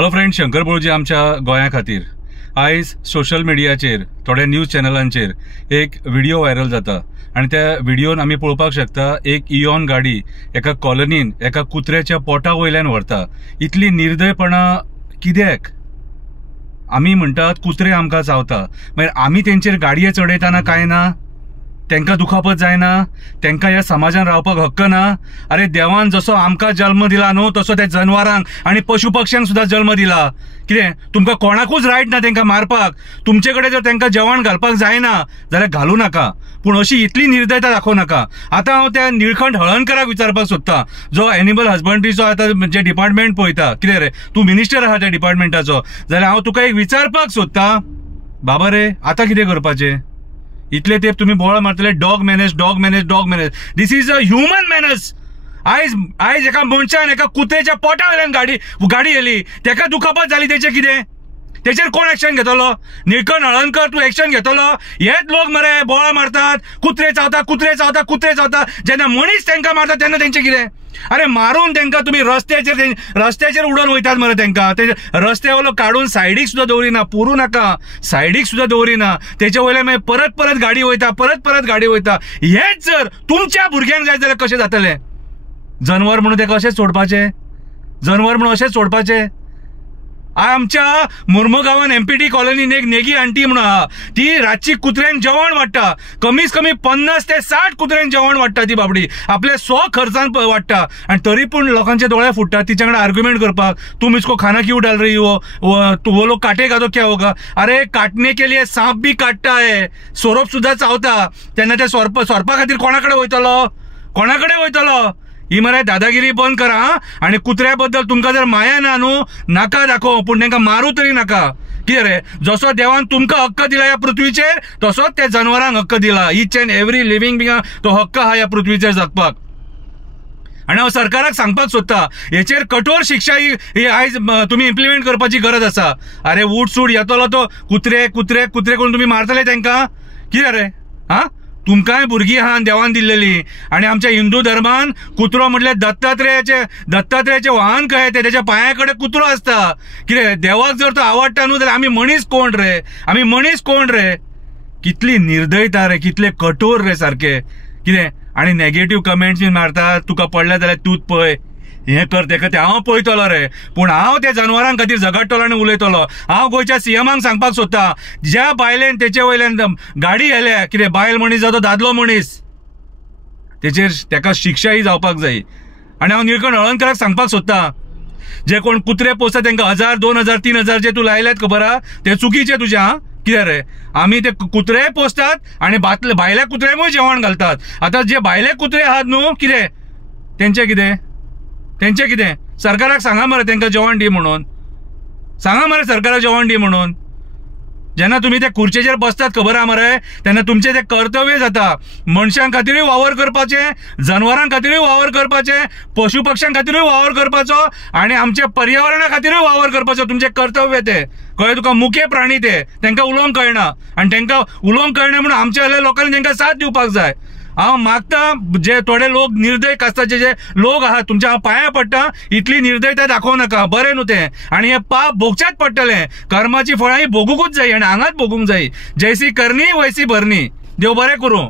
Hello friend, Shankar बोळजी आमच्या गोंया खातीर आयज सोशल मिडियाचेर थोड्या न्यूज चॅनलांचेर एक व्हिडिओ व्हायरल जाता आणि त्या व्हिडिओन आमी पळोवपाक शकता एक इयॉन गाडी एका कॉलनीन एका कुत्र्याच्या पोटा वयल्यान व्हरता। इतली निर्दयपणा कित्याक? आमी म्हणटात कुत्रे आमकां चावता, मागीर आमी तेंचेर गाडये चडयतना काय ना? तेंकां दुखापत जायना? तेंकां ह्या समाजान रावपाक हक्क ना? अरे देवान जसो आमकां जल्म दिला न्हू तसो त्या जनवारांक आणि पशु पक्ष्यांक सुद्धा जल्म दिला। कितें तुमकां कोणाकूच रायट ना तेंकां मारपाक? तुमचे कडेन जर तेंकां जेवण घालपाक जायना जाल्यार घालू नाका, पूण अशी इतली निर्दयता दाखोव नाका। आतां हांव त्या निळकंठ हळर्णकराक विचारपाक सोदतां, जो एनिमल हजबंड्रीचो आतां जे डिपार्टमेंट पळयता। कितें रे तूं मिनिस्टर आहा त्या डिपार्टमेंटाचो, जाल्यार हांव तुका एक विचारपाक सोदतां, बाबा रे आतां कितें करपाचें? इतले तेप तुम्ही बोळ मारतले dog manage dog manage dog manage. This is a human manners. आयज एका मनशान एका कुत्र्याच्या पोटा वयल्यान गाडी येली, तेका दुखापत जाली, तेचे कितें? तेचेर कोण एक्शन घेतलो? निळकंठ हळर्णकर तूं एक्शन घेतलो? हेच लोक मरे बोळ मारतात, कुत्रे चावता कुत्रे चावता कुत्रे चावता, जेन्ना मनीस तेंकां मारता तेन्ना तेंचे कितें? अरे मारून तेंकां तुम्ही रस्त्याचेर उडोवन वयतात मरे तेंकां। ते रस्ते वयलो काडून सायडीक सुद्दां दवरिना, पुरू नाका, सायडीक सुद्दां दवरिना, तेचे वयल्यान मागीर परत गाडी वयता, परत गाडी वयता। हेच जर तुमच्या भुरग्यांक जाय जाल्यार कशें जातलें? जनवर म्हणून तेका अशेंच सोडपाचें? जनवर म्हणून अशेंच सोडपाचें? आमच्या मुर्मुगांवान एमपीटी कॉलनीन एक नेगी आंटी म्हणून आहा, ती रातची कुत्र्यांक जेवण वाडटा, कमीत कमी 50 ते 60 कुत्र्यांक जेवण वाडटा ती बाबडी, आपल्या 100 खर्चान वाडटा, आणि तरी पूण लोकांचे दोळे फुटतात तिच्या कडेन आर्ग्युमेंट करपाक। तुम इसको खाना क्यों डाल रही हो, वो लोग काटेगा तो क्या होगा? अरे काटने के लिए सांप भी काटता है, सोरोप सुद्धा चावता, त्यांना त्या सोरपा खातीर कोणाकडे वयतलो? ही मरे दादागिरी बंद करा। आणि कुत्र्या बद्दल तुमकां जर माया ना न्हू, नाका दाखोव, पूण तेंकां मारू तरी नाका। कितें रे, जसो देवान तुमकां हक्क दिला ह्या पृथ्वीचेर तसोच त्या जनवरांक हक्क दिला। ईच अँड एव्हरी लिव्हिंग बिंगाक तो हक्क हा ह्या पृथ्वीचेर जगपाक। आणि हांव सरकाराक सांगपाक सोदता, हेचेर कठोर शिक्षा ही आयज तुम्ही इम्प्लिमेंट करपाची गरज आसा। अरे उठसूट येतलो तो कुत्रे करून तुम्ही मारतले तेंकां? कितें रे हा? तुमकांय भुरगीं आहा देवान दिल्लेली, आणि आमच्या हिंदू धर्मान कुत्रो म्हटल्यार दत्तात्रेयाचे वाहन कहे ते, त्याच्या पांया कडेन कुत्रो आसता। कितें देवाक जर तो आवडटा न्हू जाल्यार आमी मनीस कोण रे? कितली निर्दयता रे, कितले कठोर रे सारखे। कितें आणि नेगेटिव्ह कमेंट्स मारतात, तुका पडले जाल्यार तूच पळय, हे कर ते कर, हांव पळयतलो रे, पूण हांव त्या जनवरांक खातीर झगडटलो आनी उलयतलो। हांव गोंयच्या सीएमांक सांगपाक सोदता, ज्या बायलेन तेचे वयल्यान गाडी येल्या, कितें बायल मनीस जातो दादलो मनीस, तेका शिक्षा ही जावपाक जाय। आणि हांव निळकंठ हळर्णकराक सांगपाक सोदता, जे कोण कुत्रे पोसतात तेंकां 1000, 2000, 3000 जे तूं लायल्यात खबर आहा, ते चुकीचे तुज्या। कितें रे, आमी ते कुत्रे पोसतात आणि भायल्या कुत्र्यांकूय जेवण घालतात। आता जे भायले कुत्रे आहात न्हू, कितें तेंचे कितें? सरकाराक सांगा मरे तेंकां जेवण दी म्हणून, सांगा मरे सरकाराक जेवण दी म्हणून। जेन्ना तुम्ही त्या खुर्चेचेर बसतात खबर आहा मरे, तेन्ना तुमचे ते कर्तव्य जाता मनशां खातीरूय वावर करपाचे, जनवरां खातीरूय वावर करपाचे, पशु पक्ष्यां खातीरूय वावर करपाचो, आणि आमच्या पर्यावरणा खातीरूय वावर करपाचो। तुमचे कर्तव्य ते कळ्ळें तुका? मुखे प्राणी तेंकां उलोवंक कळना, आणि तेंकां उलोवंक कळना म्हणून आमच्या लोकांनी तेंकां साथ दिवपाक जाय। हांव मागता, जे थोडे लोक निर्दय कास्ताचे जे लोक आहात, तुमच्या हांव पांया पडटा, इतली निर्दयता दाखोव नाका, बरें न्हू तें, आणि हे पाप भोगच्याच पडटलें। कर्माची फळां ही भोगूंकूच जाय आणि हांगाच भोगूंक जाय। जैसी करनी वैसी भरनी। देव बरें करूं।